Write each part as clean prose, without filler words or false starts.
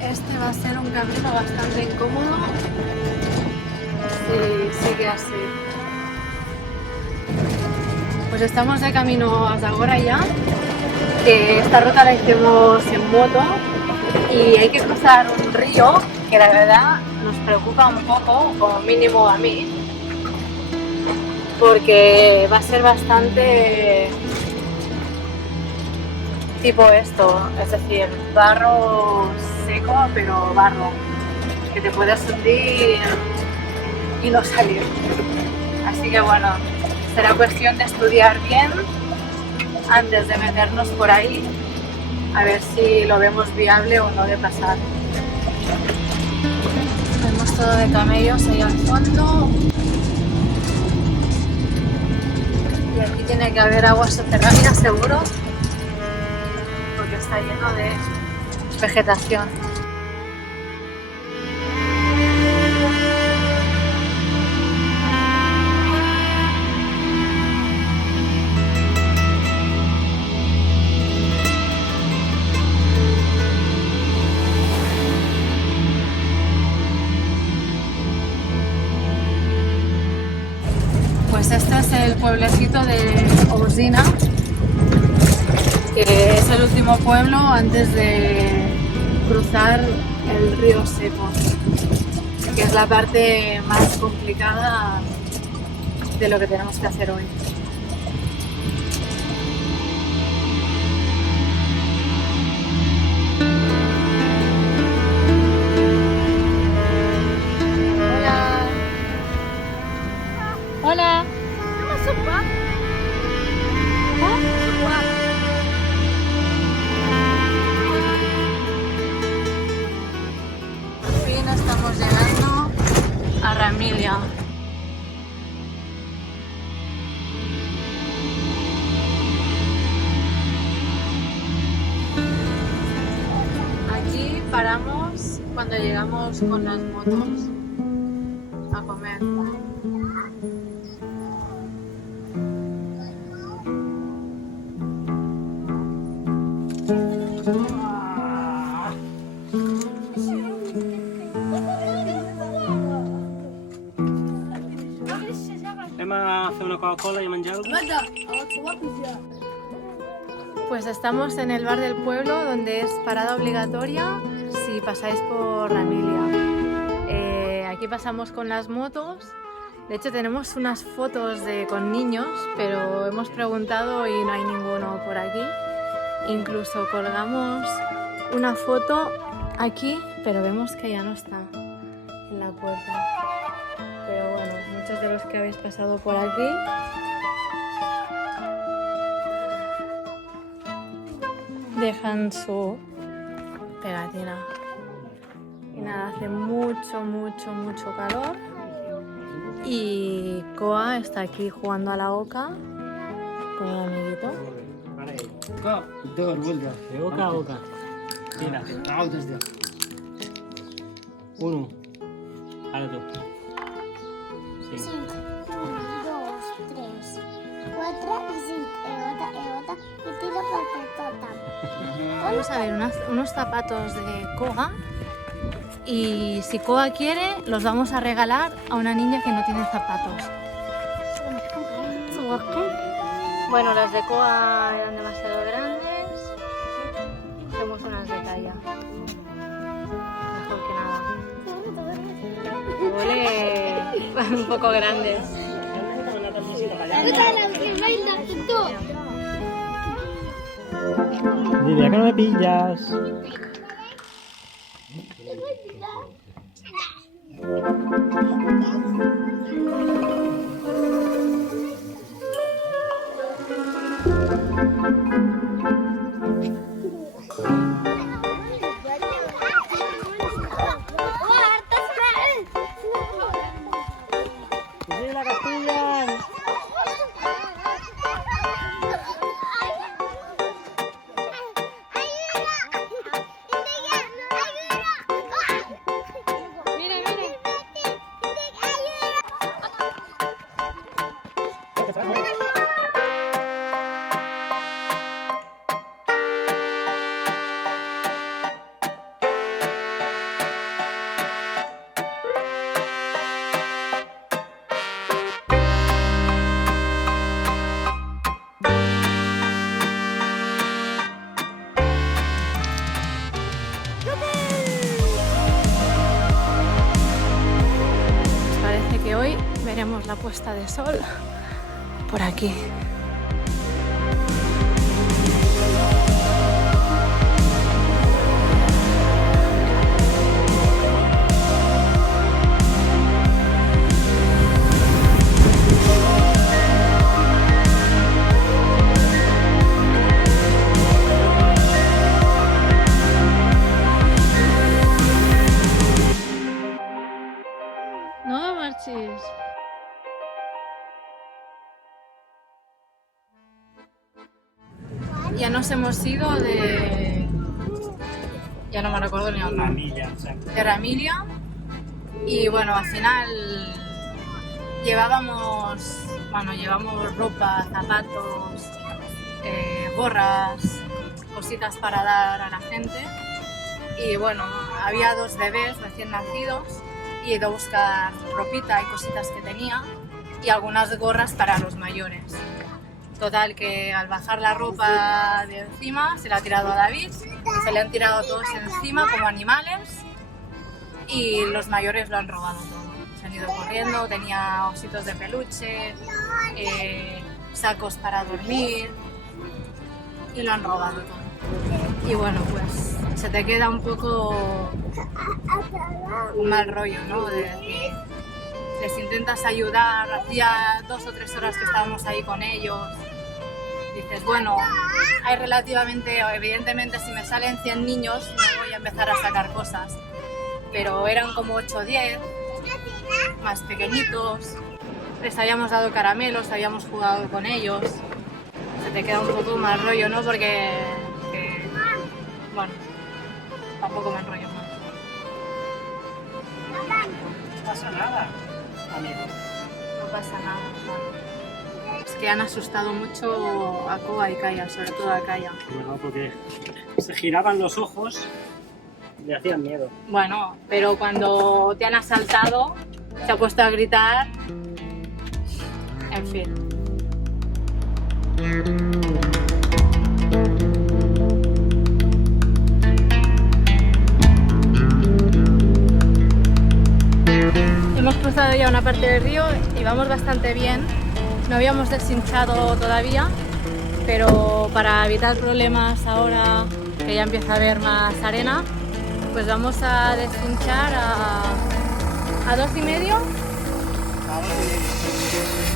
Este va a ser un camino bastante incómodo si sigue así. Pues estamos de camino hasta ahora ya. Esta ruta la hicimos en moto y hay que cruzar un río que la verdad nos preocupa un poco, como mínimo a mí, porque va a ser bastante tipo esto, es decir, barro seco, pero barro, que te puedes hundir y no salir. Así que bueno, será cuestión de estudiar bien antes de meternos por ahí, a ver si lo vemos viable o no de pasar. Vemos todo de camellos ahí al fondo. Y aquí tiene que haber agua subterránea seguro, porque está lleno de vegetación. Pues este es el pueblecito de Ousina, que es el último pueblo antes de cruzar el río Seco, que es la parte más complicada de lo que tenemos que hacer hoy. Hola. Hola. Por fin estamos llegando a Ramilia. Aquí paramos cuando llegamos con las motos a comer. Hacer una Coca-Cola y manjar algo. Pues estamos en el bar del pueblo, donde es parada obligatoria si pasáis por Ramilia. Aquí pasamos con las motos. De hecho tenemos unas fotos con niños, pero hemos preguntado y no hay ninguno por aquí. Incluso colgamos una foto aquí, pero vemos que ya no está en la puerta. Pero bueno, muchos de los que habéis pasado por aquí dejan su pegatina. Y nada, hace mucho calor. Y Koa está aquí jugando a la oca con un amiguito. De boca a boca. Mira. Uno. Ahora tú. 5, 1, 2, 3, 4 y 5. Egota. Y tiro para Vamos a ver unos zapatos de Koa. Y si Koa quiere, los vamos a regalar a una niña que no tiene zapatos. Bueno, las de Koa eran demasiado grandes. Hacemos unas de talla. Mejor que nada. Huele un poco grandes. Dile que no me pillas. Dile la Castilla. veremos la puesta de sol por aquí. No marches. Ya nos hemos ido de... Ya no me recuerdo ni el nombre. Ramilla, exacto. De Ramilia. Y bueno, al final llevamos ropa, zapatos, gorras, cositas para dar a la gente. Y bueno, había 2 bebés recién nacidos y he ido a buscar ropita y cositas que tenía y algunas gorras para los mayores. Total, que al bajar la ropa de encima se la ha tirado a David, se le han tirado todos encima como animales y los mayores lo han robado todo. Se han ido corriendo, tenía ositos de peluche, sacos para dormir y lo han robado todo. Y bueno, pues se te queda un poco un mal rollo, ¿no? De decir, les intentas ayudar, hacía 2 o 3 horas que estábamos ahí con ellos. Dices, bueno, hay relativamente, evidentemente si me salen 100 niños no voy a empezar a sacar cosas, pero eran como 8 o 10, más pequeñitos, les habíamos dado caramelos, habíamos jugado con ellos, se te queda un poco mal rollo, ¿no? Porque, bueno, tampoco me enrollo más. No pasa nada, amigo. No pasa nada, vale. Es que han asustado mucho a Koa y Kaya, sobre todo a Kaya. Bueno, porque se giraban los ojos y le hacían miedo. Bueno, pero cuando te han asaltado, se ha puesto a gritar. En fin. Hemos cruzado ya una parte del río y vamos bastante bien. No habíamos deshinchado todavía, pero para evitar problemas ahora que ya empieza a haber más arena, pues vamos a deshinchar a 2,5.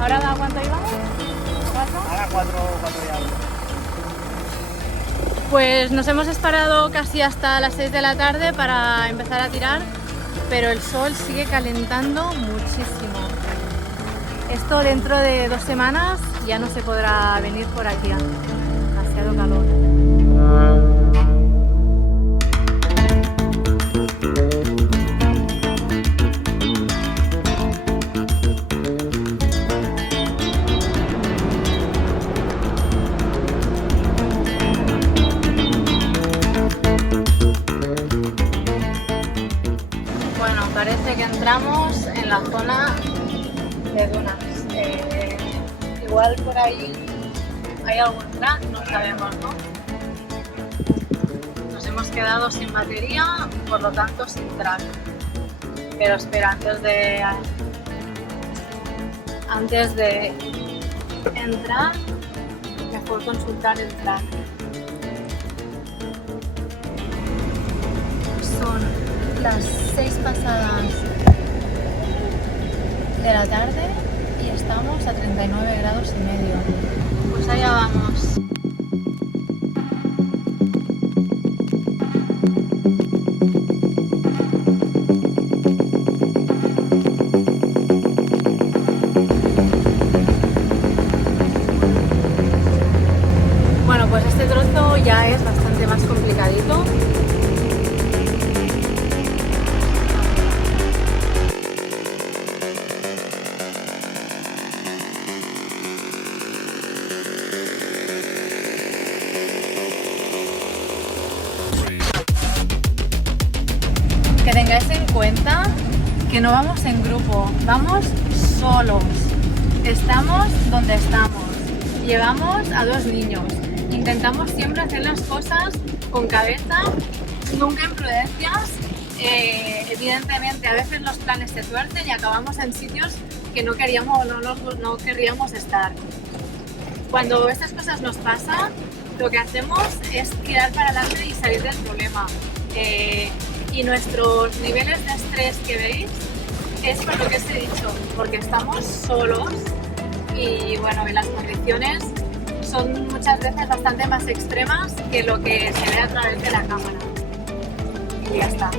¿Ahora a cuánto íbamos? ¿4? Ahora 4 y algo. Pues nos hemos esperado casi hasta las 6 de la tarde para empezar a tirar, pero el sol sigue calentando muchísimo. Esto dentro de 2 semanas ya no se podrá venir por aquí, demasiado calor. Bueno, parece que entramos en la zona de dunas. Igual por ahí hay algún track, no sabemos, ¿no? Nos hemos quedado sin batería, por lo tanto sin track. Pero espera, antes de entrar, mejor consultar el track. Son las 6 pasadas de la tarde y estamos a 39 grados y medio. Pues allá vamos. Bueno, pues este trozo ya es bastante más complicadito. Que tengáis en cuenta que no vamos en grupo, vamos solos. Estamos donde estamos. Llevamos a 2 niños. Intentamos siempre hacer las cosas con cabeza, nunca imprudencias. Evidentemente, a veces los planes se tuercen y acabamos en sitios que no querríamos estar. Cuando estas cosas nos pasan, lo que hacemos es tirar para adelante y salir del problema. Y nuestros niveles de estrés que veis es por lo que os he dicho, porque estamos solos y bueno, y las condiciones son muchas veces bastante más extremas que lo que se ve a través de la cámara. Y ya está.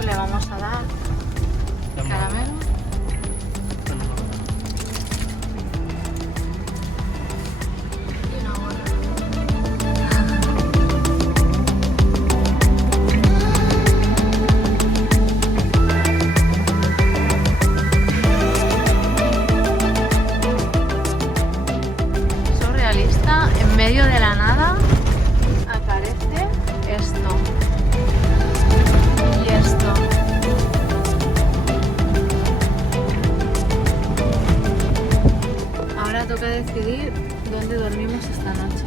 Le vamos a dar caramelo. Y una surrealista, en medio de la nada aparece esto. Ahora toca decidir dónde dormimos esta noche.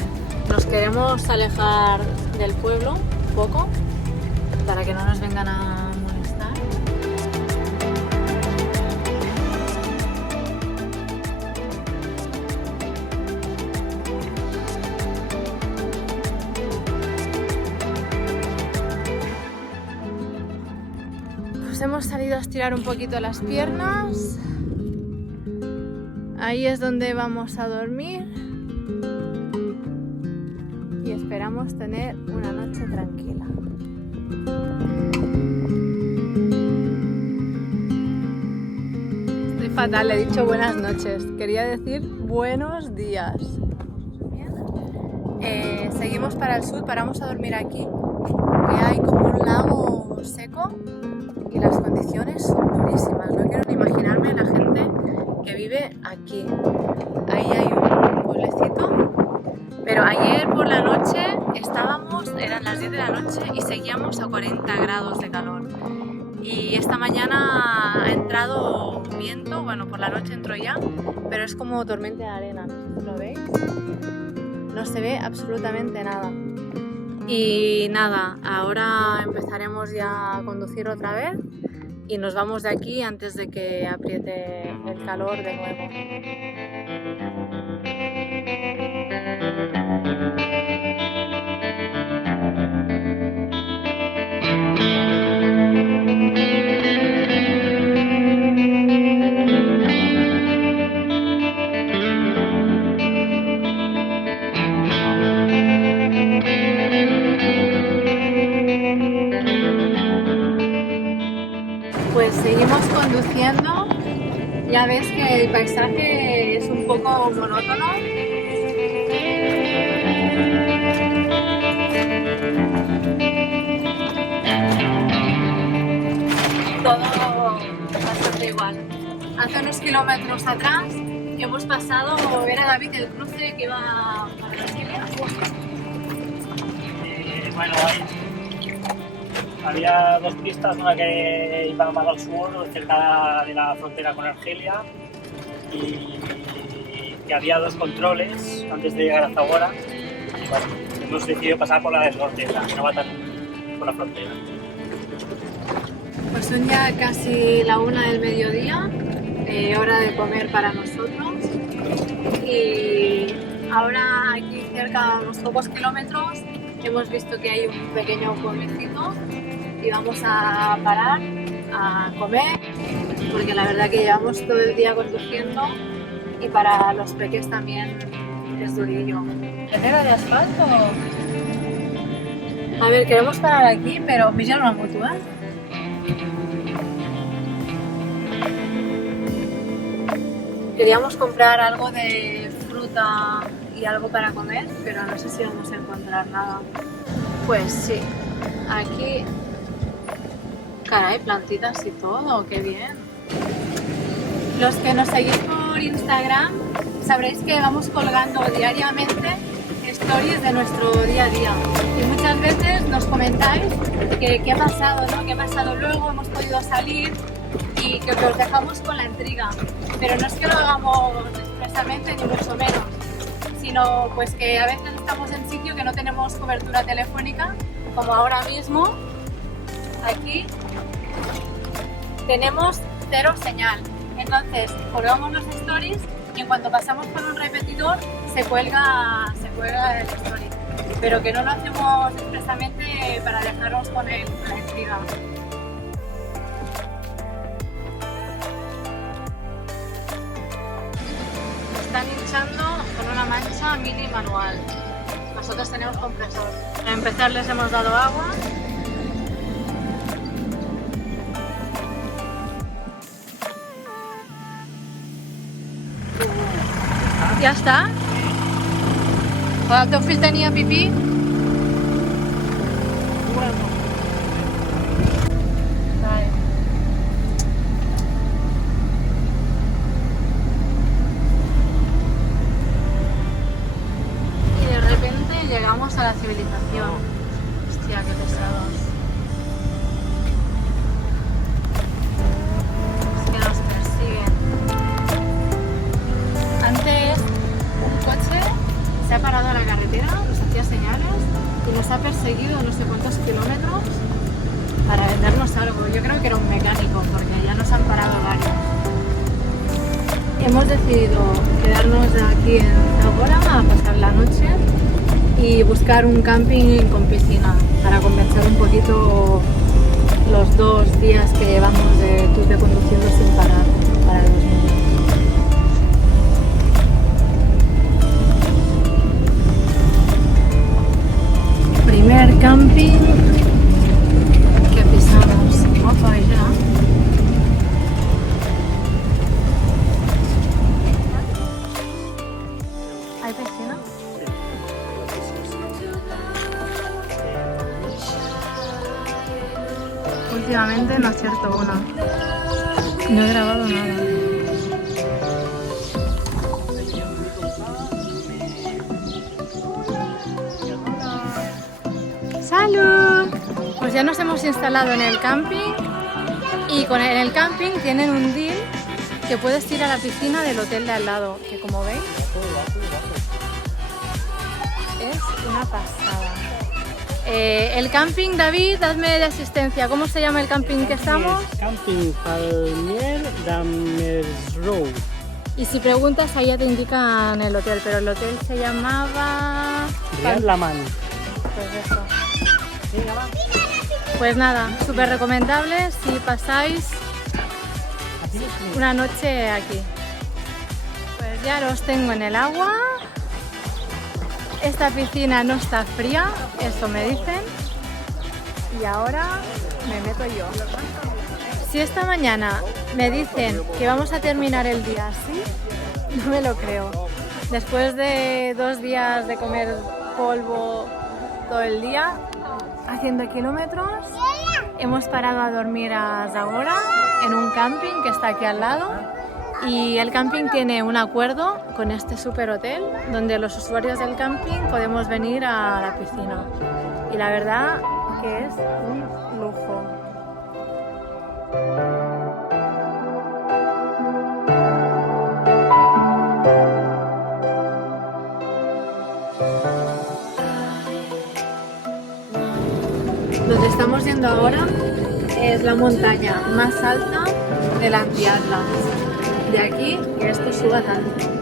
Nos queremos alejar del pueblo un poco para que no nos vengan a molestar. Pues hemos salido a estirar un poquito las piernas. Ahí es donde vamos a dormir y esperamos tener una noche tranquila. Estoy fatal, le he dicho buenas noches. Quería decir buenos días. Seguimos para el sur, paramos a dormir aquí, que hay como un lago seco y las condiciones son durísimas. No quiero ni imaginarme la gente que vive aquí. Ahí hay un pueblecito, pero ayer por la noche eran las 10 de la noche y seguíamos a 40 grados de calor. Y esta mañana ha entrado viento, bueno, por la noche entró ya, pero es como tormenta de arena, ¿lo veis? No se ve absolutamente nada. Y nada, ahora empezaremos ya a conducir otra vez y nos vamos de aquí antes de que apriete el calor de nuevo. Pues seguimos conduciendo, ya ves que el paisaje es un poco monótono. Todo bastante igual. Hace unos kilómetros atrás hemos pasado, era David el cruce que iba a Argelia. Bueno, había dos pistas, una que iba más al sur, cerca de la frontera con Argelia, y que había dos controles antes de llegar a Zagora. Bueno, hemos decidido pasar por la del norte, la que no va tan por la frontera. Pues son ya casi la 1 del mediodía, hora de comer para nosotros. Y ahora aquí cerca, a unos pocos kilómetros, hemos visto que hay un pequeño pueblecito y vamos a parar a comer, porque la verdad que llevamos todo el día conduciendo y para los peques también es durillo. ¿Carretera de asfalto? A ver, queremos parar aquí, pero mira una moto, ¿eh? Queríamos comprar algo de fruta y algo para comer, pero no sé si vamos a encontrar nada. Pues sí, aquí... Caray, plantitas y todo, qué bien. Los que nos seguís por Instagram sabréis que vamos colgando diariamente stories de nuestro día a día. Y muchas veces nos comentáis que qué ha pasado, ¿no? ¿Qué ha pasado luego? Hemos podido salir y que os dejamos con la intriga. Pero no es que lo hagamos expresamente ni mucho menos, sino pues que a veces estamos en sitio que no tenemos cobertura telefónica, como ahora mismo. Aquí tenemos cero señal, entonces colgamos los stories y en cuanto pasamos por un repetidor se cuelga el story, pero que no lo hacemos expresamente para dejaros con la intriga. Están hinchando con una mancha mini manual. Nosotros tenemos compresor. Para empezar les hemos dado agua. Ja està? El teu fill tenia pipí? Vale. Y de repente llegamos a la civilización. Hostia, qué pesados. Es que nos persiguen. Antes un coche se ha parado a la carretera, nos hacía señales y nos ha perseguido no sé cuántos kilómetros para vendernos algo. Yo creo que era un mecánico porque ya nos han parado varios. Hemos decidido quedarnos aquí en Zagora a pasar la noche y buscar un camping con piscina para compensar un poquito los 2 días que llevamos de Tupe conduciendo sin parar para los niños. Primer camping que pisamos. Opa, ya. ¿Hay piscina? Últimamente no acierto una. No he grabado nada. ¡Salud! Pues ya nos hemos instalado en el camping y en el camping tienen un deal que puedes ir a la piscina del hotel de al lado, que como veis es una pasada. El camping, David, dadme de asistencia. ¿Cómo se llama el camping que estamos? Camping Palmier d'Amersrow. Y si preguntas, ahí ya te indican el hotel, pero el hotel se llamaba... Laman. Pues eso. Pues nada, súper recomendable si pasáis una noche aquí. Pues ya los tengo en el agua. Esta piscina no está fría, eso me dicen. Y ahora me meto yo. Si esta mañana me dicen que vamos a terminar el día así, no me lo creo. Después de 2 días de comer polvo todo el día, haciendo kilómetros, hemos parado a dormir a Zagora en un camping que está aquí al lado. Y el camping tiene un acuerdo con este super hotel donde los usuarios del camping podemos venir a la piscina. Y la verdad que es un lujo. Donde estamos yendo ahora es la montaña más alta del Anti-Atlas. De aquí que esto suba tanto.